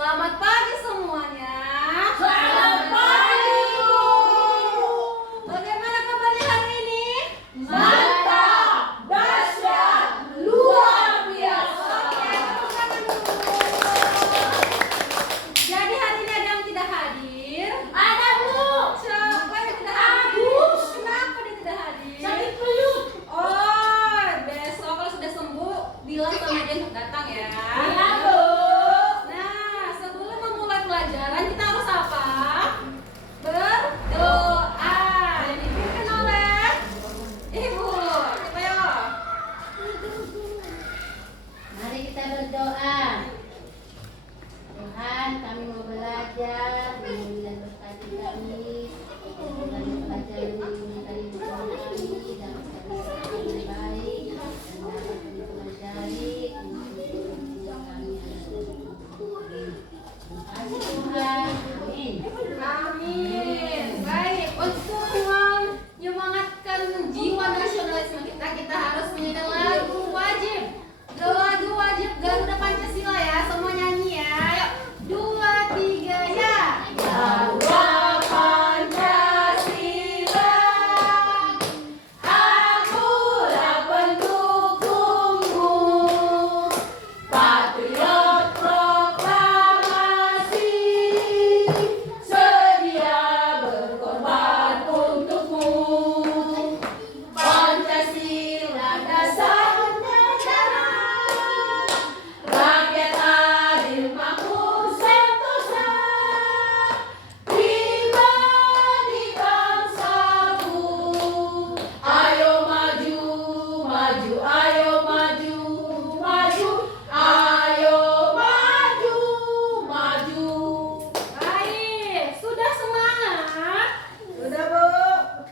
Selamat pagi semuanya. Selamat pagi, Bu. Bagaimana kabarnya hari ini? Mantap, dahsyat, luar biasa. Oke, tepuk tangan dulu. Jadi hari ini ada yang tidak hadir? Ada, Bu. Siapa yang tidak hadir? Kenapa dia tidak hadir? Sakit perut. Oh, besok kalau sudah sembuh bilang sama dia untuk datang ya. Iya, Bu. Nah, sebelum memulai pelajaran kita harus apa? Berdoa. Yang dipimpin oleh Ibu. Kita yuk. Mari kita berdoa. Tuhan, kami mau belajar, bimbing dan berkati kami, dan mempelajari dari Tuhan kami, dapat kami sesuai yang baik, dan dapat kami pelajari untuk kepentingan kami yang ada. Terima kasih Tuhan, amin. Amin. Baik, untuk menyemangatkan jiwa nasionalisme kita, kita harus menyanyikan lagu wajib. Lagu wajib Garuda Pancasila ya, semua nyanyi ya. Yuk, 2, 3 ya. Garuda Pancasila, akulah pendukungmu, patriot proklamasi, sedia berkorban untukmu. Pancasila dasar negara, rakyat adil makmur sentosa, pribadi bangsaku. Ayo maju, maju, ayo maju, maju, ayo maju, maju. Baik, sudah semangat? Sudah, Bu.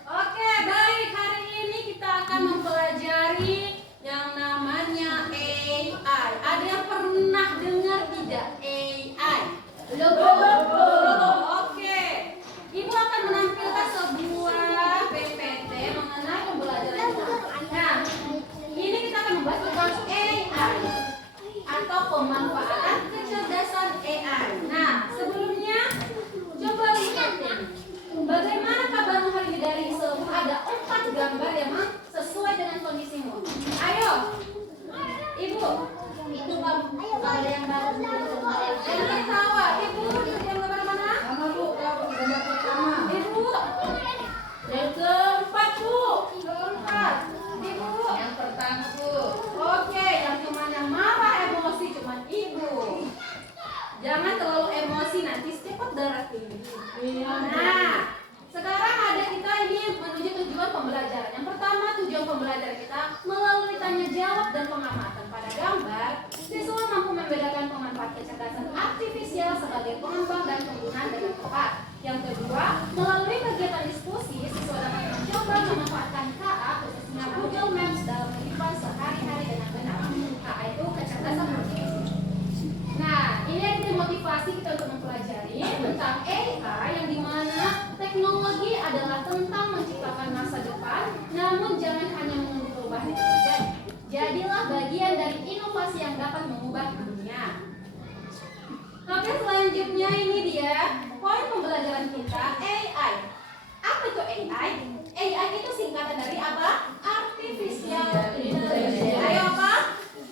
Oke, baik. Hari ini kita akan mempelajari yang namanya AI. Ada yang pernah dengar tidak AI? Belum, Bu. Oke. Ibu akan menampilkan sebuah PPT mengenai pembelajaran kita. Nah, ini kita akan membahas tentang AI atau pemanfaatan kecerdasan AI. Nah, sebelumnya coba lihat nih. Bagaimana kabarmu hari ini dari semua? Ada 4 gambar yang memang sesuai dengan kondisimu. Ayo, Ibu. Itu gambar yang baru. Jangan ketawa. Ibu, yang gambar mana? Sama, Bu. Gambar pertama. Ibu, Yang keempat, Bu. keempat. Ibu. Yang pertama, Bu. Oke, yang cuman yang marah emosi cuman Ibu. Jangan terlalu emosi nanti cepat darah tinggi. Nah, sekarang ada kita ini menuju tujuan pembelajaran. Yang pertama, tujuan pembelajaran kita melalui tanya jawab dan pengamatan. Pada gambar, siswa mampu membedakan pemanfaat kecerdasan artifisial sebagai pengembang dan penggunaan dengan tepat. Yang kedua, melalui kegiatan diskusi, siswa dapat mencoba memanfaatkan KA khususnya Google Maps dalam kehidupan sehari-hari dengan benar. KA itu kecerdasan artifisial. Nah, ini yang motivasi kita untuk mempelajari tentang AI yang dimana teknologi adalah tentang menciptakan masa depan, namun jangan hanya menunggu perubahan itu terjadi. Jadilah bagian dari inovasi yang dapat mengubah dunia. Oke, selanjutnya ini dia poin pembelajaran kita, AI. Apa itu AI? AI itu singkatan dari apa? Artificial Intelligence. Ayo apa?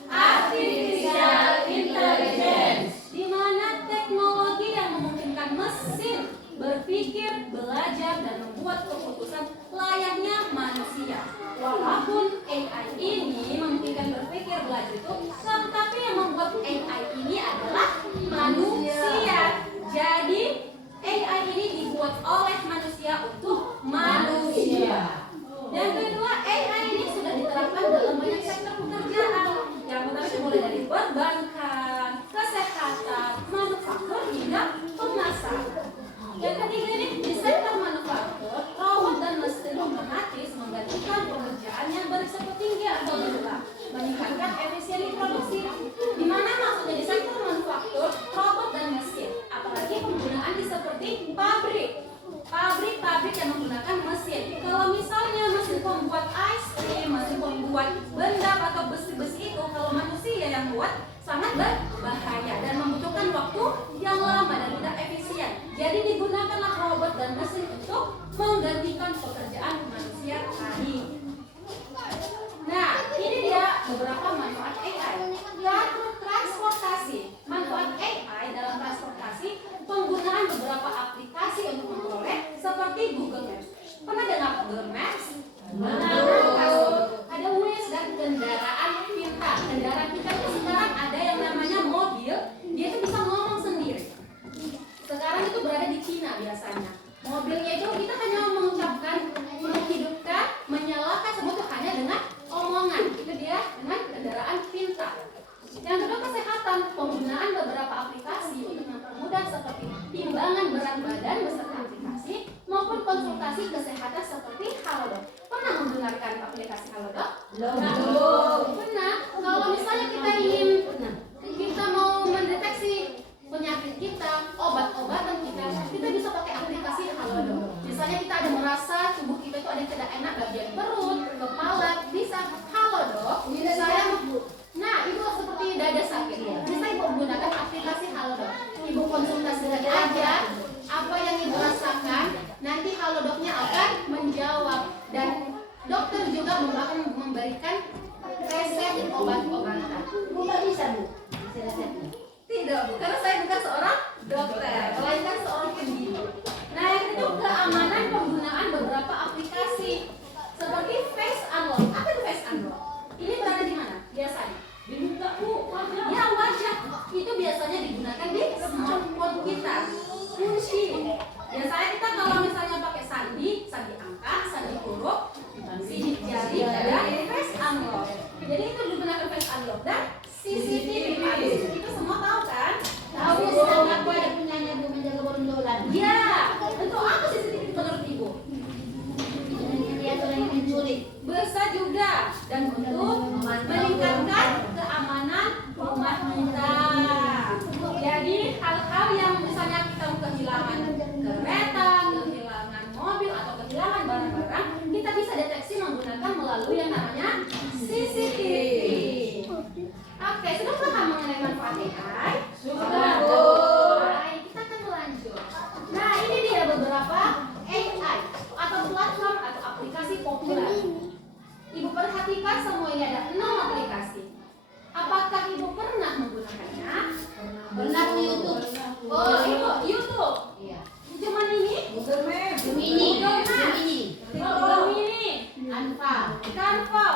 Artificial Intelligence. Di mana teknologi yang memungkinkan mesin berpikir, belajar, dan membuat keputusan layaknya manusia. Walaupun AI ini memungkinkan berpikir, belajar itu, tetapi yang membuat AI ini adalah manusia. Jadi AI ini dibuat oleh manusia untuk manusia. Yang kedua, AI ini sudah diterapkan dalam banyak sektor pekerjaan. Yang pertama itu mulai dari perbankan, kesehatan, manufaktur hingga pemasaran. Yang ketiga ini di sektor manufaktur, robot dan mesin otomatis menggantikan pekerjaan yang berisiko tinggi atau berat, meningkatkan efisiensi produksi. Di mana maksudnya di sektor manufaktur, robot dan mesin, apalagi penggunaan di seperti pabrik yang menggunakan mesin. Kalau misalnya mesin pembuat ice cream, mesin pembuat benda atau besi-besi itu, kalau manusia yang buat sangat berbahaya dan membutuhkan waktu yang biasanya. Mobilnya itu kita hanya mengucapkan, menghidupkan, menyalakan semua itu hanya dengan omongan. Itu dia dengan kendaraan pintar. Yang kedua kesehatan, penggunaan beberapa aplikasi untuk mempermudah seperti timbangan berat badan beserta aplikasi maupun konsultasi kesehatan seperti Halodoc. Pernah menggunakan aplikasi Halodoc? Belum. Pernah. Kalau misalnya kita ingin kita mau mendeteksi penyakit kita, obat-obatan kita bisa pakai aplikasi Halodoc. Misalnya kita ada merasa tubuh kita itu ada yang tidak enak bagian perut, kepala, bisa Halodoc. Nah, ibu seperti dada sakit, bisa ibu menggunakan aplikasi Halodoc. Ibu konsultasikan aja apa yang ibu rasakan, nanti Halodocnya akan menjawab dan dokter juga akan memberikan resep obat-obatan. Bu nggak bisa bu, bisa resepnya. Tidak, Bu, karena saya bukan seorang dokter, melainkan seorang pendidik. Nah, yang ketiga keamanan penggunaan beberapa aplikasi seperti Face Unlock. Apa itu Face Unlock? Ini berada di mana? Biasanya di muka, Bu. Ya, wajah. Itu biasanya digunakan di smartphone kita. Kunci. Biasanya kita kalau misalnya pakai sandi angka, sandi huruf, sidik jari, dan Face Unlock. Jadi itu digunakan Face Unlock dan CCTV. Itu semua tahu kan? Tahu sedang aku ada punyanya bu menjaga bondolan. Ya, untuk apa CCTV menurut ibu? Lihat orang yang menculik. Bisa juga dan untuk meningkatkan keamanan rumah kita. Jadi hal-hal yang misalnya kita kehilangan kereta, kehilangan mobil atau kehilangan barang-barang, kita bisa deteksi menggunakan melalui yang namanya CCTV. Oke, sudah paham mengenai manfaat AI? Sudah. Baik, kita akan melanjut. Nah, ini dia beberapa AI atau platform atau aplikasi populer. Ibu perhatikan semua ini ada 6 aplikasi. Apakah ibu pernah menggunakannya? Pernah bu YouTube. Oh, ibu YouTube. Iya. Cuman ini? Gemini. Gemini. Canva. TikTok.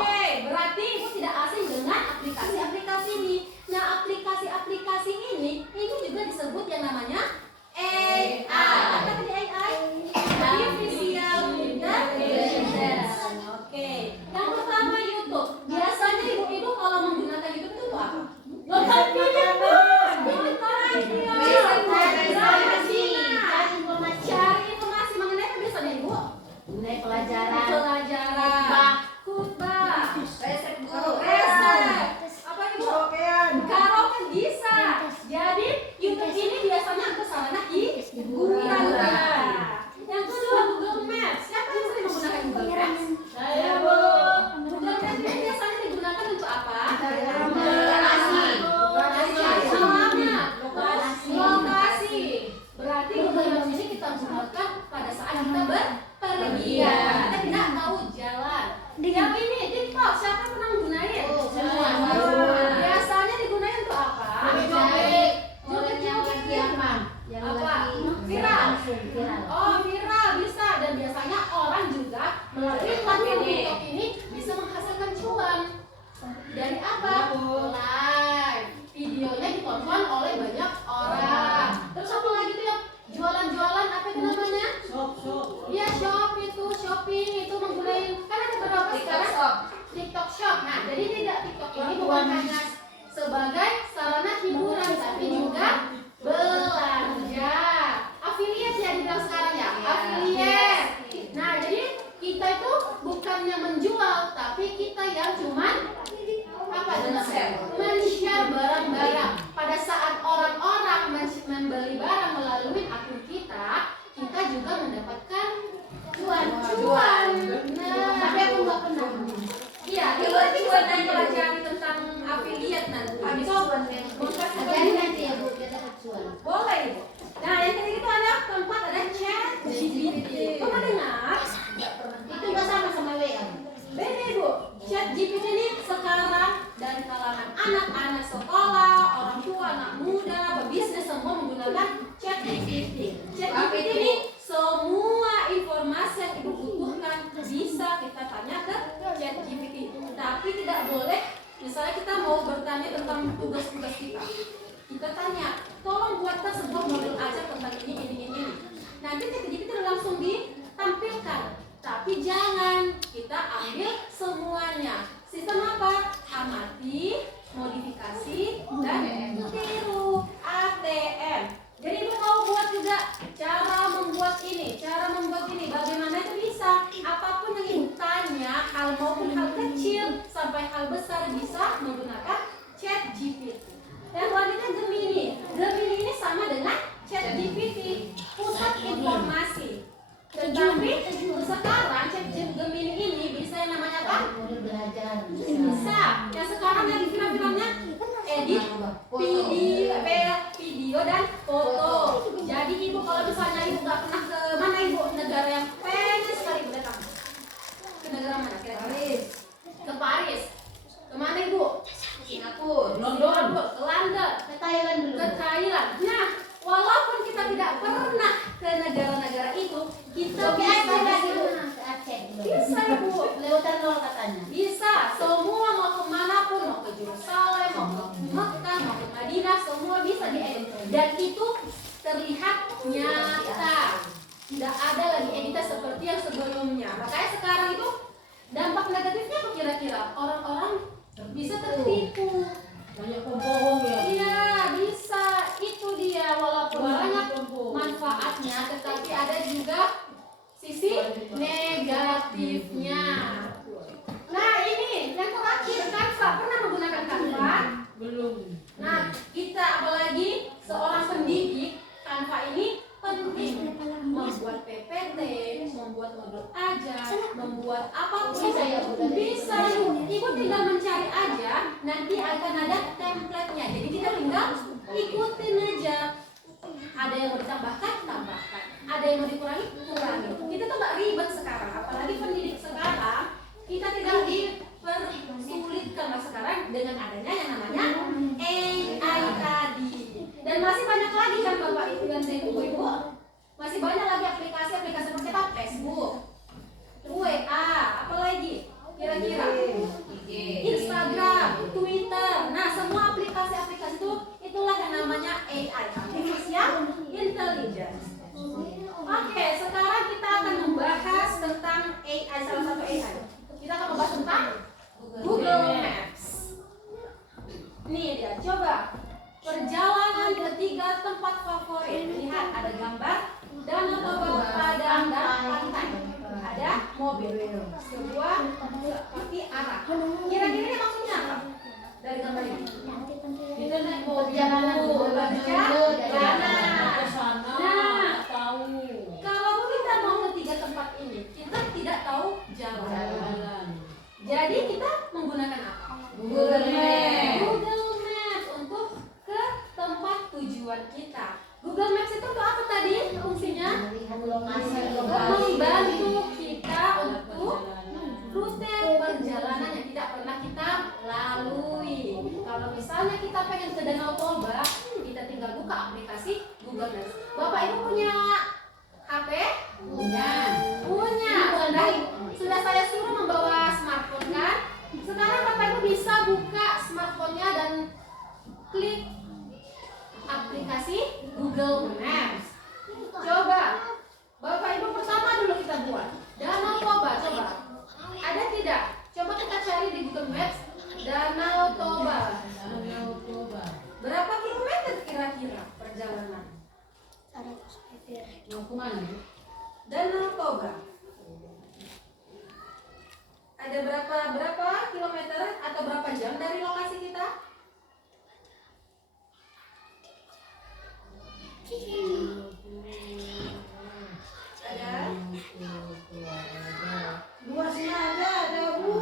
Oke, berarti ibu tidak asing dengan aplikasi-aplikasi ini. Nah, aplikasi-aplikasi ini juga disebut yang namanya AI. Apa tadi AI? Artificial Intelligence. Oke. Yang pertama YouTube. Biasanya ibu-ibu kalau menggunakan YouTube itu apa? Nonton video. Cari informasi mengenai apa biasanya ibu? Mengenai pelajaran. Khutbah. Resep bu. Apa ibu? Karaoke bisa. Jadi YouTube ini biasanya untuk sarana hiburan. Yang kedua Google Maps. Siapa yang sering menggunakan Google Maps? Saya bu. Google Maps ini biasanya digunakan untuk apa? Lokasi. Berarti Google Maps ini kita gunakan pada saat kita berpergian. Kita tidak tahu jalan. Yang ini TikTok. Siapa pernah menggunakan? Semua. Biasanya digunakan untuk apa? Yang Apa? lagi Viral. viral. Oh, viral bisa dan biasanya orang juga melalui platform TikTok ini bisa menghasilkan cuan. Dari apa? Live. Videonya ditonton oleh banyak orang. Terus apa lagi tuh yang jualan-jualan apa itu namanya? Iya, shopping itu menggunakan kan ada beberapa sekarang TikTok Shop. Nah, jadi tidak TikTok ini bukan hanya sebagai sarana hiburan tapi juga belanja. Affiliate ya dibilang sekarang ya. Affiliate. Nah, jadi kita itu bukannya menjual tapi kita yang cuman apa men-share barang-barang. Pada saat orang-orang membeli barang melalui akun kita juga mendapatkan cuan. Nah, Tapi aku nggak pernah. iya, itu nanti buat pelajari tentang affiliate nanti. Jadi nanti ya bu, kita dapat cuan. Boleh, Ibu. Nah, yang ketiga itu ada keempat ada chat GPT. Pernah dengar? Itu nggak sama WA. Beda, Ibu. Chat GPT ini sekarang dari kalangan anak-anak sekolah, orang tua, anak muda, pebisnis semua menggunakan chat GPT. Chat GPT ini semua informasi yang ibu butuhkan bisa kita tanya ke chat GPT. Tapi tidak boleh, misalnya kita mau bertanya tentang tugas-tugas kita. Kita tanya, tolong buatkan sebuah model ajar tentang ini. nanti ChatGPT langsung ditampilkan. Tapi jangan kita ambil semuanya. Sistem apa? Amati, modifikasi, dan tiru. ATM. Jadi ibu mau buat juga cara membuat ini, bagaimana itu bisa. Apapun yang ibu tanya, hal maupun hal kecil sampai hal besar bisa menggunakan ChatGPT. Dan selanjutnya Gemini. Gemini ini sama dengan ChatGPT, pusat informasi. Tetapi sekarang Gemini ini bisa yang namanya apa? Belajar. Bisa. Yang sekarang lagi film-filmnya edit video dan foto. Jadi ibu kalau misalnya ibu nggak pernah ke mana ibu, negara yang pengen sekali ibu datang, ke negara mana? Ke Paris. Kemana ibu? Singapura, ke London, Ke Thailand dulu. ke Thailand. Nah, walaupun kita tidak pernah ke negara-negara itu, kita bisa Ke Aceh dulu. bisa ibu. Lewatan nol katanya. Bisa, semua mau kemanapun, mau ke Yerusalem, mau ke Mekah, mau ke Madinah, semua bisa diedit. Dan itu terlihat nyata. Tidak ada lagi editan seperti yang sebelumnya. Makanya sekarang itu dampak negatifnya apa kira-kira? Orang-orang bisa tertipu. Banyak pembohong ya. Iya, bisa. Itu dia. Walaupun banyak manfaatnya, tetapi ada juga sisi negatifnya. Nah, ini yang terakhir, Canva. Pernah menggunakan Canva? Belum. Nah, kita apalagi seorang pendidik, Canva ini penting. Membuat PPT, membuat modul ajar, membuat apapun Bisa ya, Bu? bisa. Ibu tinggal mencari aja, nanti akan ada template-nya. Jadi kita tinggal ikutin aja. Ada yang mau ditambahkan, tambahkan. Ada yang mau dikurangi, kurangi. Kita tuh nggak ribet sekarang, apalagi pendidik sekarang. Kita tidak dipersulitkan lah sekarang dengan adanya yang namanya AI tadi. Dan masih banyak lagi kan Bapak Ibu dan Ibu-ibu. Masih banyak lagi aplikasi-aplikasi seperti apa? Facebook, WA, apa lagi? Kira-kira Instagram, Twitter. Nah, semua aplikasi-aplikasi itulah yang namanya AI, artificial intelligence. Oke, sekarang kita akan membahas tentang AI, salah satu AI. Kita akan membahas tentang Google Maps. Nih dia, coba perjalanan ke 3 tempat favorit. Lihat, ada gambar Danau Toba, Padang, dan pantai. Ada mobil, sebuah seperti arah. Kira-kira ini maksudnya apa? Dari gambar ini. Kita naik mobil Perjalanan ke sana. Nah. Tahu. Kalau kita mau ke 3 tempat ini, kita tidak tahu jalan. Jalan. Jadi kita menggunakan apa? Google Maps. Google Maps untuk ke tempat tujuan kita. Google Maps itu untuk apa tadi fungsinya? Melihat lokasi. Membantu kita untuk rute perjalanan yang tidak pernah kita lalui. Kalau misalnya kita pengen ke Danau Toba, kita tinggal buka aplikasi Google Maps. Bapak Ibu punya HP? Punya. Punya. Sudah saya suruh membawa smartphone kan? Sekarang Bapak Ibu bisa buka smartphone-nya dan klik aplikasi Google Maps. Coba Bapak Ibu pertama dulu kita buat Danau Toba, coba. Ada tidak? Coba kita cari di Google Maps Danau Toba. Danau Toba. Berapa kilometer kira-kira perjalanan? Mau kemana? Danau Toba. Ada berapa kilometer atau berapa jam dari lokasi kita? Ada? Luasnya ada Bu.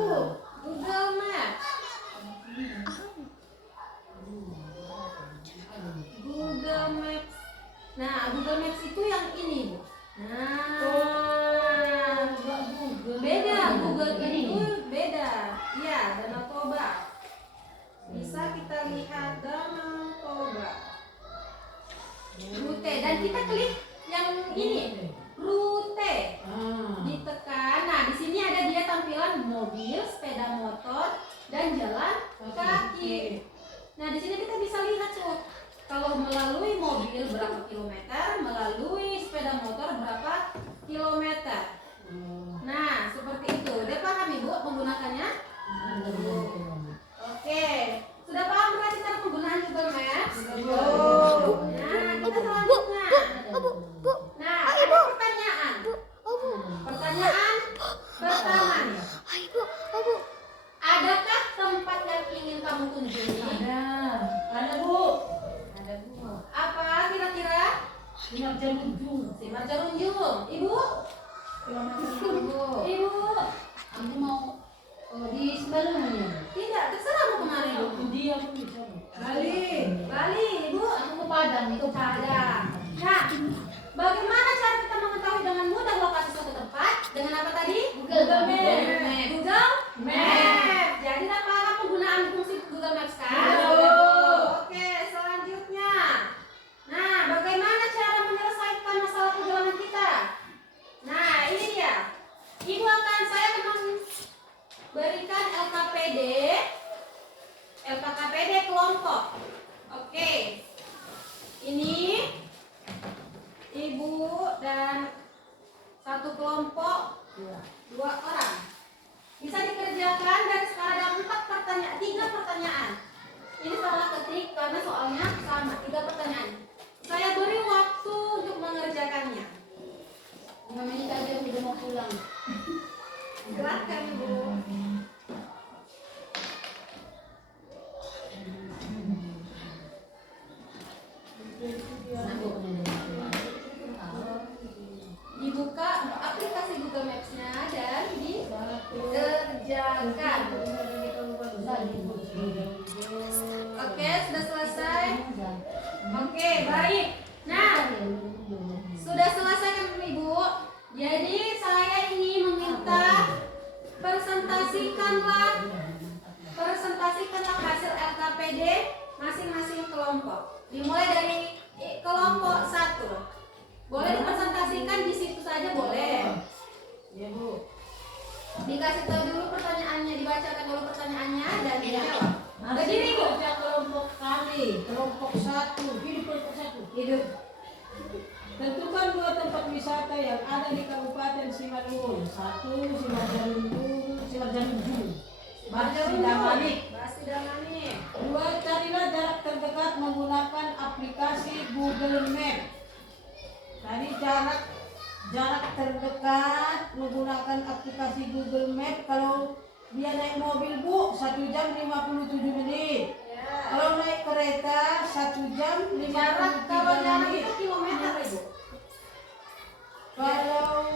Google Maps. Google Maps. Nah, Google Maps itu yang ini. Nah, beda. Google itu beda. Iya, Danau Toba. Bisa kita lihat Danau Toba. Rute, dan kita klik yang ini, rute. Ditekan. Nah, di sini ada dia tampilan mobil, sepeda motor, dan jalan kaki. Nah, di sini kita bisa lihat tuh, kalau melalui mobil berapa kilometer, melalui sepeda sepeda motor berapa kilometer. Nah, seperti itu. Udah paham Ibu penggunakannya? Oke. Sudah paham berarti cara penggunaan Google Maps? Nah, kita selanjutnya. Nah, ada pertanyaan. Pertanyaan pertama nih. Adakah tempat yang ingin kamu kunjungi? Ada Bu. Ada Bu. Apa kira-kira? Sinar Jarunjung. Sinar Jarunjung. Ibu? Ibu? Aku mau di Sembalungan ya. Tidak, terserah mau kemana Ibu. Dia aku bisa. Bali. Bali, Ibu. Aku ke Padang itu Padang. Nah, bagaimana cara kita mengetahui dengan mudah lokasi suatu tempat? Dengan apa tadi? Google Map. Google Map. Jadi udah paham penggunaan fungsi Google Maps kan? Oke, selanjutnya. Nah, bagaimana cara menyelesaikan masalah perjalanan kita? Nah, ini dia. Ibu saya akan memberikan LKKPD kelompok. Oke. Ini Ibu dan satu kelompok 2 orang. Bisa dikerjakan dari sekarang ada 3 pertanyaan. Ini salah ketik karena soalnya sama 3 pertanyaan. Saya beri waktu untuk mengerjakannya. 5 menit aja udah mau pulang. Silakan Ibu. Dibuka aplikasi Google Maps-nya dan dikerjakan. Oke, sudah selesai. Oke, baik. Nah, sudah selesai kan Ibu? Jadi saya ingin meminta presentasikanlah hasil LKPD masing-masing kelompok. Dimulai dari kelompok 1. Boleh dipresentasikan di situ saja boleh. Ya Bu. Dikasih tahu dulu pertanyaannya, dibacakan dulu pertanyaannya dan dijawab. Berdiri Bu. Kerja kelompok kami, kelompok 1. Hidup kelompok 1. Hidup. Tentukan 2 tempat wisata yang ada di Kabupaten Simalungun. 1. Sinar Jarunjung. Basi Damani. 2. Carilah jarak terdekat menggunakan aplikasi Google Map. Tadi jarak terdekat menggunakan aplikasi Google Map. Kalau dia naik mobil Bu 1 jam 57 menit. Ya. Kalau naik kereta 1 jam 53 Kalau jarak menit. itu kilometer Ibu. Kalau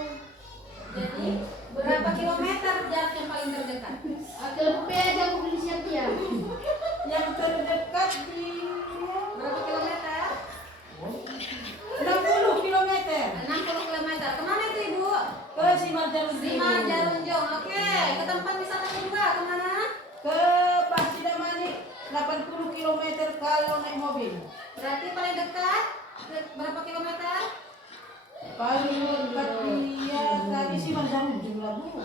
Jadi berapa kilometer jarak yang paling terdekat? Kelompok B aja aku belum siap ya. yang terdekat di Berapa kilometer? 60 kilometer 60 kilometer. Kemana itu Ibu? ke Sinar Jarunjung. Sinar Jarunjung. Oke. Ke tempat wisata kedua kemana? Ke Basi Damani 80 kilometer kalau naik mobil. Berarti paling dekat berapa kilometer? Paling dekat dia tadi Sinar Jarunjung lah Bu.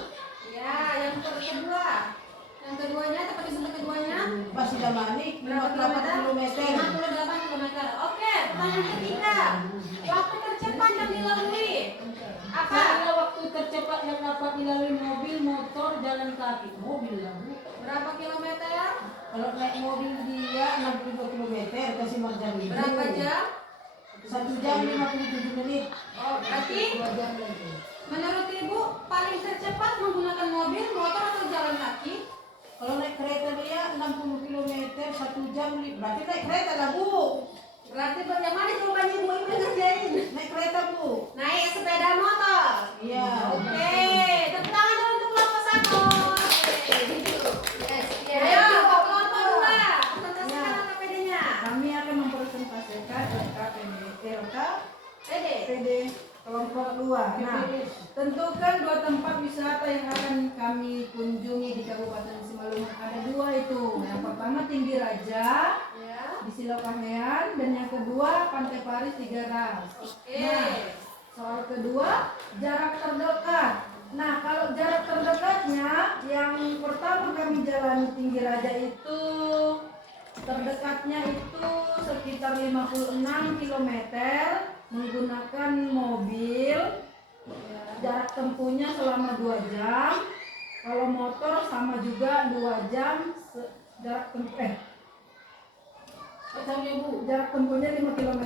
Ya, yang kedua. Yang keduanya, tempat wisata keduanya Basi Damani 58 kilometer. 58 kilometer. Oke, pertanyaan ketiga. Waktu tercepat yang dilalui apa? Ada waktu tercepat yang dapat dilalui mobil, motor, jalan kaki. Mobil lah Bu. Berapa kilometer? Kalau naik mobil dia 62 kilometer ke Sinar Jarunjung. Berapa jam? 1 jam 57 menit. Oh, berarti 2 jam lagi. menurut Ibu paling tercepat menggunakan mobil, motor atau jalan kaki? Kalau naik kereta dia 60 km 1 jam. Berarti naik kereta lah Bu. Berarti bagaimana jawabannya Ibu Ibu ngerjain? Naik kereta Bu. Naik sepeda motor. Iya. Oke, tepuk tangan dulu untuk kelompok 1. Yes, Ayo, kelompok 2. Presentasikan LKPD-nya. Kami akan mempresentasikan LKPD kelompok 2. Nah, tentukan 2 tempat wisata yang akan kami kunjungi di Kabupaten Simalungun. Ada 2 itu. Yang pertama Tinggi Raja Ya. di Silokahean dan yang kedua Pantai Paris 3 Ras. Oke. Nah, soal kedua jarak terdekat. Nah, kalau jarak terdekatnya yang pertama kami jalani Tinggi Raja itu Terdekatnya itu sekitar 56 km menggunakan mobil. Jarak tempuhnya selama 2 jam. Kalau motor sama juga 2 jam. Jarak tempuhnya 5 km.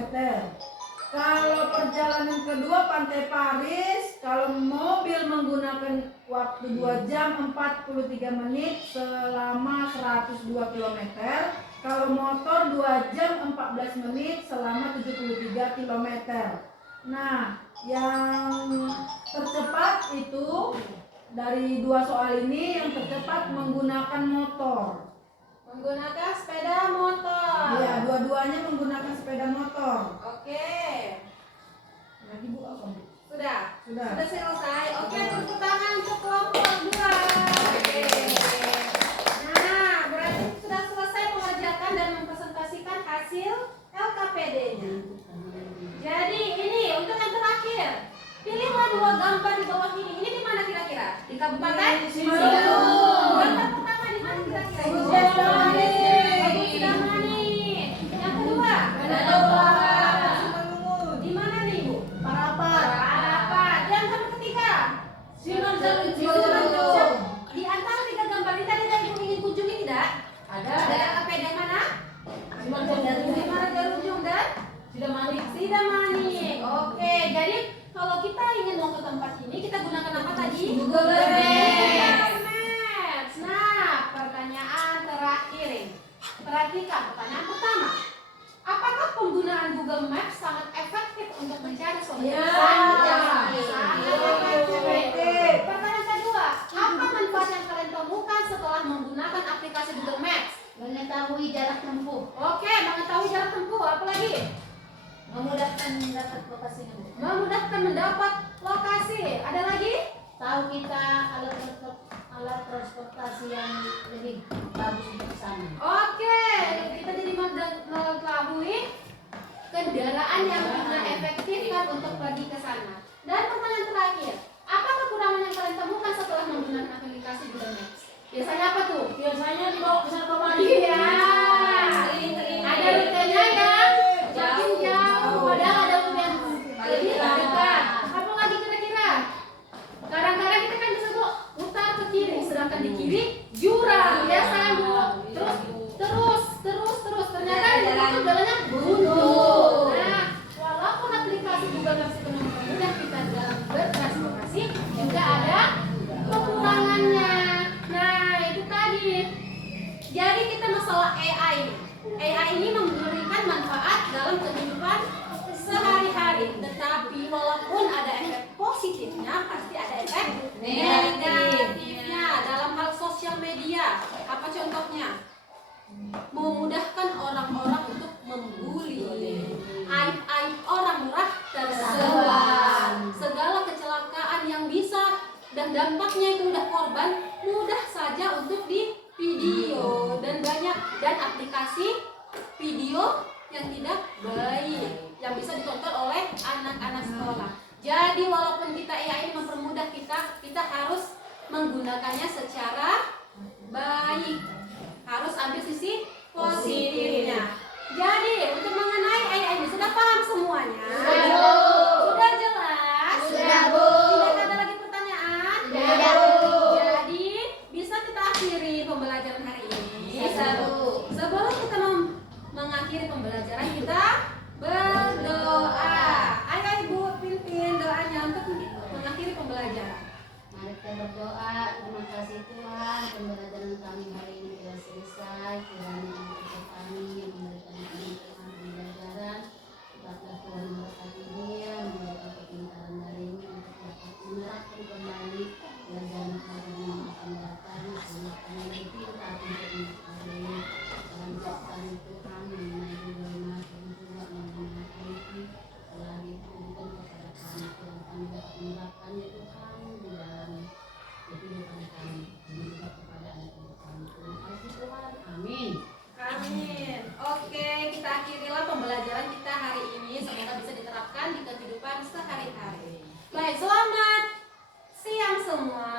Kalau perjalanan kedua Pantai Paris, kalau mobil menggunakan waktu 2 jam 43 menit selama 102 km. Kalau motor 2 jam 14 menit selama 73 km. Nah, yang tercepat itu dari 2 soal ini yang tercepat menggunakan motor. Menggunakan sepeda motor. Iya, dua-duanya menggunakan sepeda motor. Oke. Lagi Bu apa Bu? Sudah. Sudah. Sudah selesai. Oke, tepuk tangan untuk kelompok 2. Oke. Nah, berarti sudah selesai mengerjakan dan mempresentasikan hasil LKPD-nya. Jadi ini untuk yang terakhir. Pilihlah 2 gambar di bawah ini. Ini di mana kira-kira? Di Kabupaten Simalungun. Gambar pertama di mana kira-kira? Simalungun. Simalungun. Yang kedua? Di mana nih, Bu? Parapat. Yang ketiga? Simalungun. Di antara 3 gambar ini tadi Ibu ingin kunjungi tidak? Ada LKPD mana? Simalungun dan Sidamani. Oke, jadi kalau kita ingin mau ke tempat ini, kita gunakan apa tadi? Google Maps. Nah, pertanyaan terakhir. Perhatikan pertanyaan pertama. Apakah penggunaan Google Maps sangat efektif untuk mencari solusi? Ya. Sangat Efektif. efektif. Pertanyaan kedua, apa manfaat yang kalian temukan setelah menggunakan aplikasi Google Maps? Mengetahui jarak tempuh. Oke, mengetahui jarak tempuh. Apa lagi? Memudahkan mendapat lokasinya. Memudahkan mendapat lokasi. Ada lagi? Tahu kita alat transportasi yang lebih bagus untuk sana. Oke, kita jadi mengetahui kendaraan yang mana efektif kan untuk pergi ke sana. Dan pertanyaan terakhir, apa kekurangan yang kalian temukan setelah menggunakan aplikasi Google Maps? Biasanya apa tuh? Biasanya dibawa ke sana kemari. Iya. Ada rutenya yang makin jauh, padahal ada rute yang lebih dekat. Apa lagi kira-kira? Kadang-kadang kita kan bisa putar ke kiri, sedangkan di kiri jurang, ya sayang Bu. Terus ternyata di situ jalannya buntu. Nah, walaupun aplikasi Google Maps itu mempermudah kita dalam bertransportasi, juga ada kekurangannya. Nah, itu tadi. Jadi kita masalah AI. AI ini memberikan manfaat dalam kehidupan sehari-hari, tetapi walaupun ada efek positifnya, pasti ada efek negatifnya dalam hal sosial media. Apa contohnya? Memudahkan orang-orang untuk membuli, aib-aib orang murah tersebar, segala kecelakaan yang bisa dan dampaknya itu udah korban mudah saja untuk di video dan banyak dan aplikasi video yang tidak baik yang bisa ditonton oleh anak-anak sekolah. Jadi walaupun kita AI ini mempermudah kita harus menggunakannya secara baik. Harus ambil sisi positifnya. Jadi untuk mengenai AI ini sudah paham semuanya? Sudah jelas? Sudah, Bu. Tidak ada lagi pertanyaan? Sudah, Bu. Jadi bisa kita akhiri pembelajaran hari ini. Bisa, Bu. Sebelum kita mengakhiri pembelajaran, kita berdoa. Ayo Ibu pimpin doanya untuk mengakhiri pembelajaran. Mari kita berdoa. Terima kasih Tuhan, pembelajaran kami hari ini telah selesai. Kiranya untuk kami yang memberikan kami pembelajaran, dapat Tuhan memberkati dia, memberikan kepintaran darinya untuk dapat menerapkan kembali pelajaran hari ini yang akan datang. Sehingga kami lebih pintar untuk mengetahui lanjutkan Tuhan mengenai Google Maps dan juga mengenai IT. Lagi tunjukkan kepada kami Tuhan, kami dapat menerapkannya Tuhan di dalam kehidupan kami dan juga kepada anak-anak kami. Terima kasih Tuhan. Amin. Amin. Oke, kita akhirilah pembelajaran kita hari ini. Semoga bisa diterapkan di kehidupan sehari-hari. Baik, selamat siang semua.